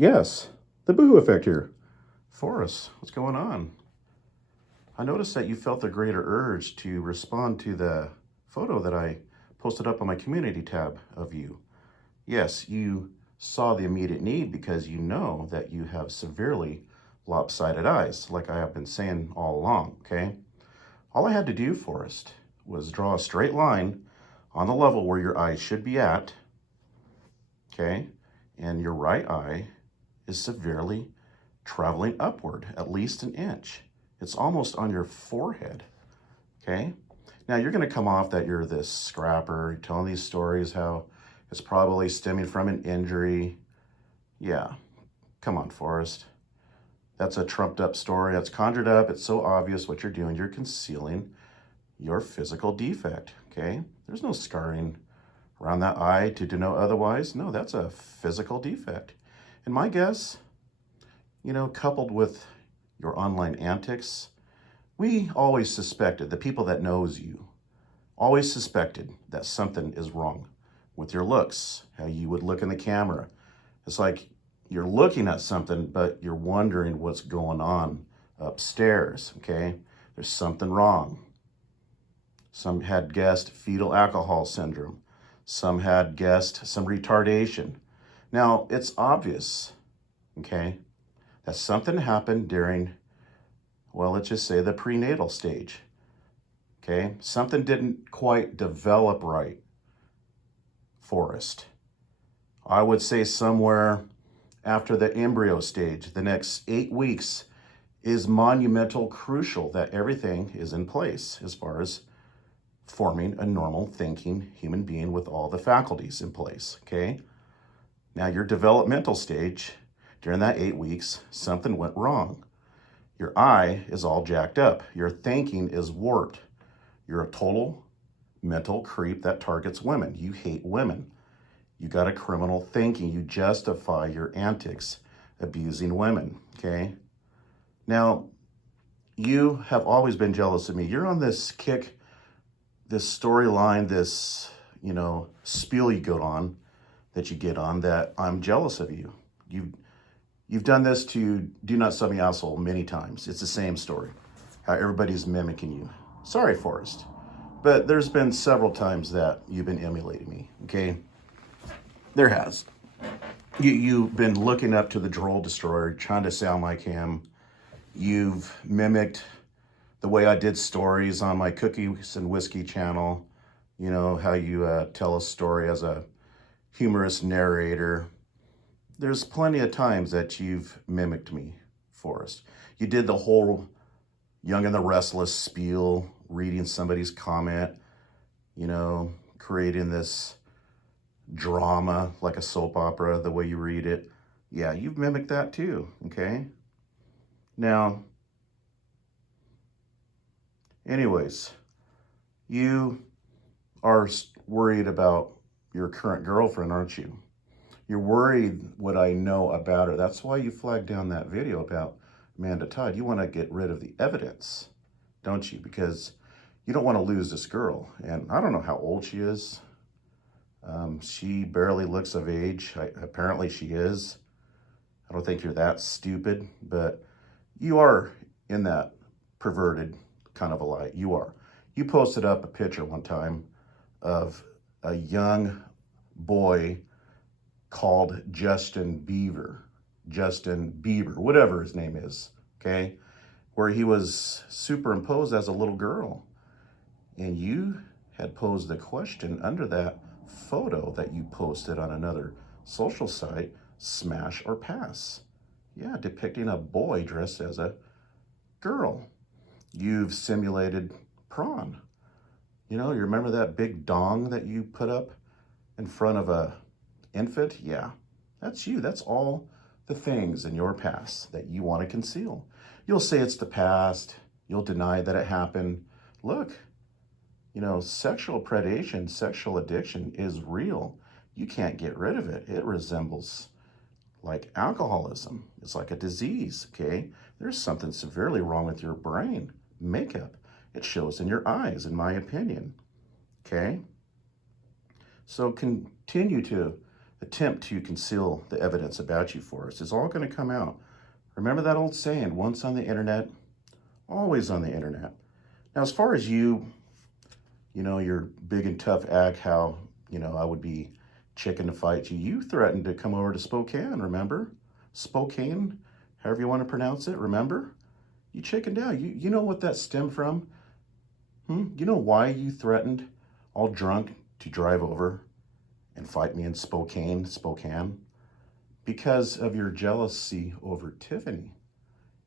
Yes, the boohoo effect here. Forrest, what's going on? I noticed that you felt the greater urge to respond to the photo that I posted up on my community tab of you. Yes, you saw the immediate need because you know that you have severely lopsided eyes, like I have been saying all along, okay? All I had to do, Forrest, was draw a straight line on the level where your eyes should be at, okay? And your right eye is severely traveling upward, at least an inch. It's almost on your forehead, okay? Now you're gonna come off that you're this scrapper, you're telling these stories how it's probably stemming from an injury. Yeah, come on, Forrest. That's a trumped up story. That's conjured up. It's so obvious what you're doing. You're concealing your physical defect, okay? There's no scarring around that eye to denote otherwise. No, that's a physical defect. And my guess, coupled with your online antics, we always suspected, the people that knows you, always suspected that something is wrong with your looks, how you would look in the camera. It's like you're looking at something, but you're wondering what's going on upstairs, okay? There's something wrong. Some had guessed fetal alcohol syndrome. Some had guessed some retardation. Now, it's obvious, okay, that something happened during, well, let's just say the prenatal stage, okay? Something didn't quite develop right, Forrest. I would say somewhere after the embryo stage, the next 8 weeks is monumental, crucial that everything is in place as far as forming a normal thinking human being with all the faculties in place, okay? Now your developmental stage, during that 8 weeks, something went wrong. Your eye is all jacked up. Your thinking is warped. You're a total mental creep that targets women. You hate women. You got a criminal thinking. You justify your antics abusing women, okay? Now, you have always been jealous of me. You're on this kick, this storyline, this, spiel you go on, that you get on, that I'm jealous of you. You've done this to Do Not Sub Me Asshole many times. It's the same story, how everybody's mimicking you. Sorry, Forrest, but there's been several times that you've been emulating me, okay? There has. You've been looking up to the Droll Destroyer, trying to sound like him. You've mimicked the way I did stories on my Cookies and Whiskey channel. You know, how you tell a story as a humorous narrator. There's plenty of times that you've mimicked me, Forrest. You did the whole Young and the Restless spiel, reading somebody's comment, creating this drama like a soap opera, the way you read it. Yeah, you've mimicked that too, okay? Now, anyways, you are worried about your current girlfriend, aren't you? You're worried what I know about her. That's why you flagged down that video about Amanda Todd. You want to get rid of the evidence, don't you? Because you don't want to lose this girl. And I don't know how old she is. She barely looks of age. Apparently she is. I don't think you're that stupid, but you are in that perverted kind of a light. You are. You posted up a picture one time of a young boy called Justin Bieber, whatever his name is, okay? Where he was superimposed as a little girl. And you had posed the question under that photo that you posted on another social site, smash or pass. Yeah, depicting a boy dressed as a girl. You've simulated prawn. You remember that big dong that you put up in front of a infant? Yeah, that's you. That's all the things in your past that you want to conceal. You'll say it's the past. You'll deny that it happened. Look, sexual predation, sexual addiction is real. You can't get rid of it. It resembles like alcoholism. It's like a disease, okay? There's something severely wrong with your brain. Makeup. It shows in your eyes, in my opinion, okay? So continue to attempt to conceal the evidence about you, Forrest. It's all going to come out. Remember that old saying, once on the internet, always on the internet. Now, as far as you know, your big and tough act, how, I would be chicken to fight you. You threatened to come over to Spokane, remember? Spokane, however you want to pronounce it, remember? You chickened out. You know what that stemmed from? You know why you threatened, all drunk, to drive over and fight me in Spokane? Because of your jealousy over Tiffany.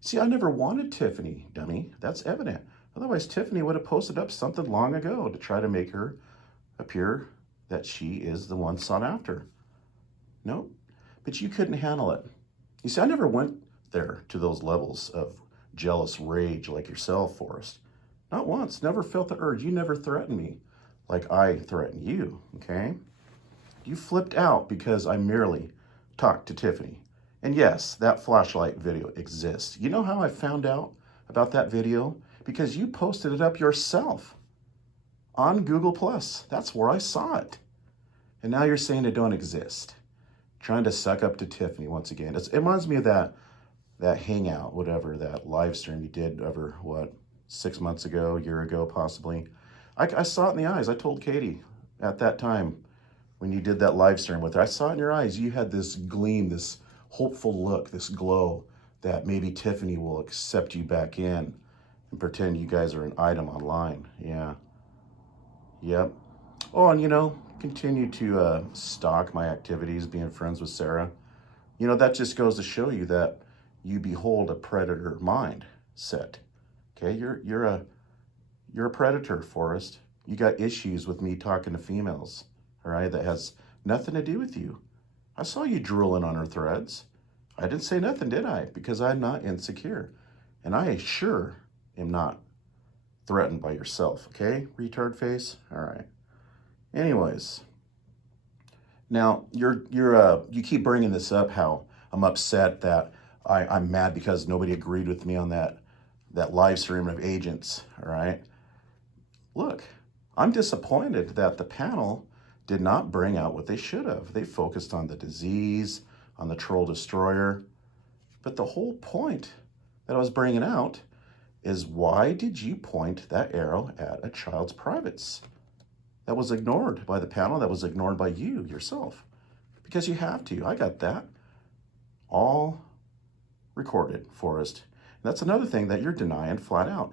See, I never wanted Tiffany, dummy. That's evident. Otherwise, Tiffany would have posted up something long ago to try to make her appear that she is the one sought after. No, but you couldn't handle it. You see, I never went there to those levels of jealous rage like yourself, Forrest. Not once, never felt the urge. You never threatened me like I threatened you, okay? You flipped out because I merely talked to Tiffany. And yes, that flashlight video exists. You know how I found out about that video? Because you posted it up yourself on Google+. That's where I saw it. And now you're saying it don't exist. Trying to suck up to Tiffany once again. It reminds me of that hangout, whatever, that live stream you did over, 6 months ago, a year ago, possibly. I saw it in the eyes. I told Katie at that time when you did that live stream with her, I saw it in your eyes. You had this gleam, this hopeful look, this glow that maybe Tiffany will accept you back in and pretend you guys are an item online. Yeah. Yep. Oh, and continue to stalk my activities, being friends with Sarah. That just goes to show you that you behold a predator mindset. Okay, you're a predator, Forrest. You got issues with me talking to females, all right? That has nothing to do with you. I saw you drooling on her threads. I didn't say nothing, did I? Because I'm not insecure. And I sure am not threatened by yourself, okay? Retard face? All right. Anyways, now you keep bringing this up, how I'm upset that I'm mad because nobody agreed with me on that live stream of agents, all right? Look, I'm disappointed that the panel did not bring out what they should have. They focused on the disease, on the troll destroyer. But the whole point that I was bringing out is, why did you point that arrow at a child's privates? That was ignored by the panel. That was ignored by you yourself. Because you have to. I got that all recorded, Forrest. And that's another thing that you're denying flat out.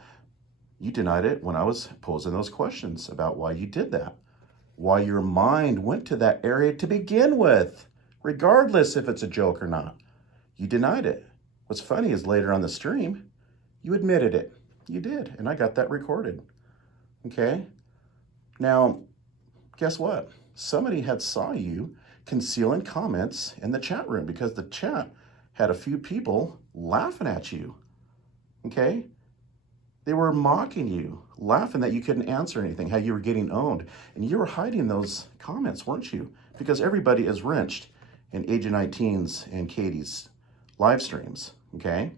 You denied it when I was posing those questions about why you did that. Why your mind went to that area to begin with, regardless if it's a joke or not. You denied it. What's funny is later on the stream, you admitted it. You did, and I got that recorded. Okay? Now, guess what? Somebody had saw you concealing comments in the chat room because the chat had a few people laughing at you. Okay? They were mocking you, laughing that you couldn't answer anything, how you were getting owned. And you were hiding those comments, weren't you? Because everybody is wrenched in Agent 19's and Katie's live streams, okay?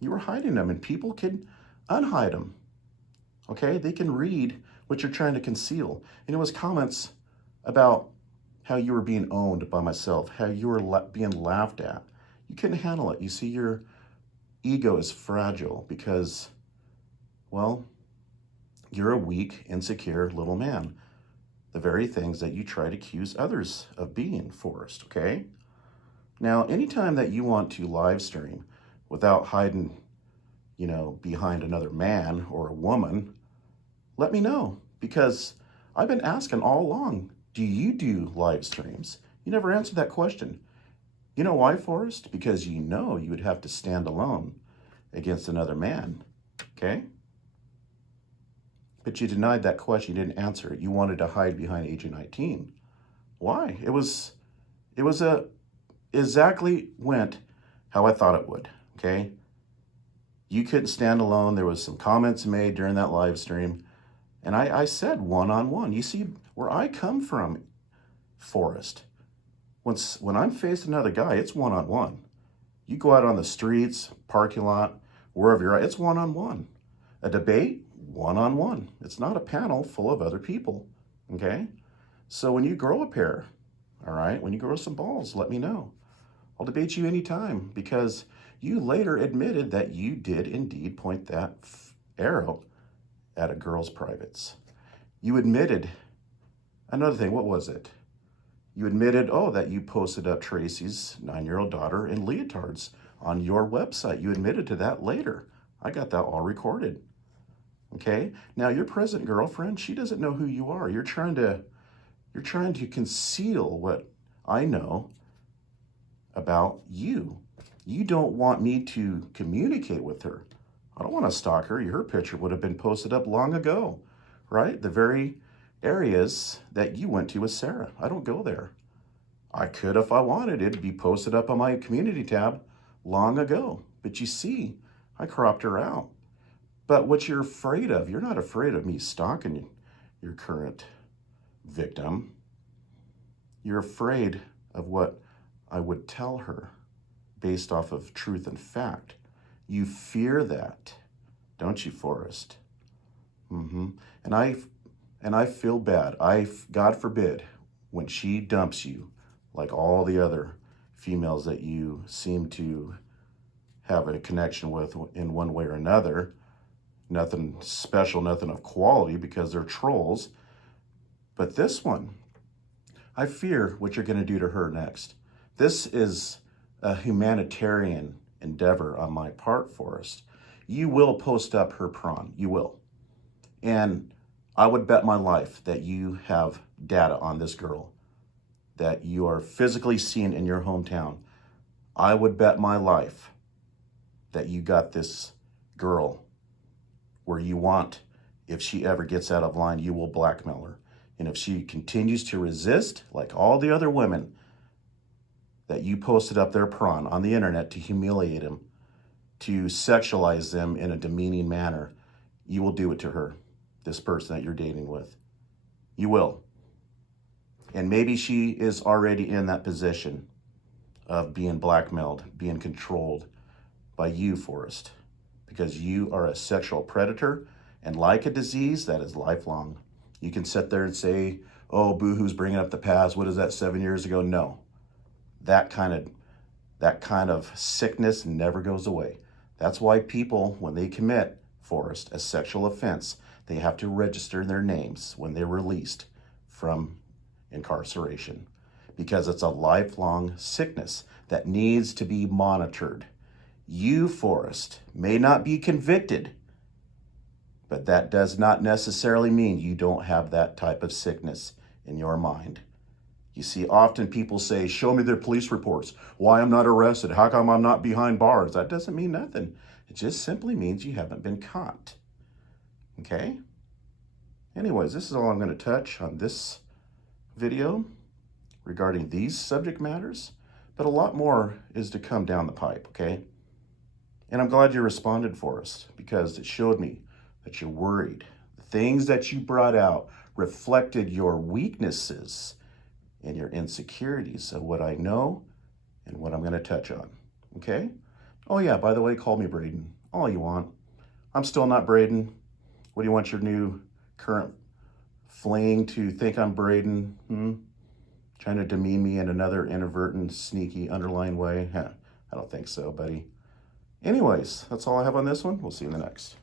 You were hiding them, and people can unhide them, okay? They can read what you're trying to conceal. And it was comments about how you were being owned by myself, how you were being laughed at. You couldn't handle it. You see, your ego is fragile because, well, you're a weak, insecure little man. The very things that you try to accuse others of being, Forrest, okay? Now, anytime that you want to live stream without hiding, behind another man or a woman, let me know, because I've been asking all along, do you do live streams? You never answered that question. You know why, Forrest? Because you know you would have to stand alone against another man, okay? But you denied that question. You didn't answer it. You wanted to hide behind Agent 19. Why? It exactly went how I thought it would, okay? You couldn't stand alone. There was some comments made during that live stream, and I said one-on-one. You see, where I come from, Forrest, when I'm facing another guy, it's one-on-one. You go out on the streets, parking lot, wherever you're at, it's one-on-one. A debate, one-on-one. It's not a panel full of other people, okay? So when you grow a pair, All right, when you grow some balls, let me know. I'll debate you anytime, because you later admitted that you did indeed point that arrow at a girl's privates. You admitted, another thing, what was it? You admitted, oh, that you posted up Tracy's 9-year-old daughter in leotards on your website. You admitted to that later. I got that all recorded. Okay? Now, your present girlfriend, she doesn't know who you are. You're trying to conceal what I know about you. You don't want me to communicate with her. I don't want to stalk her. Her picture would have been posted up long ago, right? The very areas that you went to with Sarah. I don't go there. I could if I wanted. It'd be posted up on my community tab long ago. But you see, I cropped her out. But what you're afraid of, you're not afraid of me stalking your current victim. You're afraid of what I would tell her based off of truth and fact. You fear that, don't you, Forrest? And I feel bad. God forbid, when she dumps you, like all the other females that you seem to have a connection with in one way or another, nothing special, nothing of quality, because they're trolls. But this one, I fear what you're going to do to her next. This is a humanitarian endeavor on my part, Forrest. You will post up her prawn. You will. And I would bet my life that you have data on this girl that you are physically seeing in your hometown. I would bet my life that you got this girl where you want, if she ever gets out of line, you will blackmail her. And if she continues to resist, like all the other women that you posted up their prawn on the internet to humiliate them, to sexualize them in a demeaning manner, you will do it to her, this person that you're dating with. You will. And maybe she is already in that position of being blackmailed, being controlled by you, Forrest, because you are a sexual predator, and like a disease, that is lifelong. You can sit there and say, oh, boo-hoo's bringing up the past. What is that, 7 years ago? No. That kind of sickness never goes away. That's why people, when they commit, Forrest, a sexual offense, they have to register their names when they're released from incarceration, because it's a lifelong sickness that needs to be monitored. You, Forrest, may not be convicted, but that does not necessarily mean you don't have that type of sickness in your mind. You see, often people say, show me their police reports. Why I'm not arrested? How come I'm not behind bars? That doesn't mean nothing. It just simply means you haven't been caught. Okay? Anyways, this is all I'm going to touch on this video regarding these subject matters, but a lot more is to come down the pipe, okay? And I'm glad you responded, Forrest, because it showed me that you're worried. The things that you brought out reflected your weaknesses and your insecurities of what I know and what I'm going to touch on, okay? Oh yeah, by the way, call me Braden, all you want. I'm still not Braden. What do you want your new current fling to think I'm Braden? Trying to demean me in another inadvertent, sneaky, underlying way? I don't think so, buddy. Anyways, that's all I have on this one. We'll see you in the next.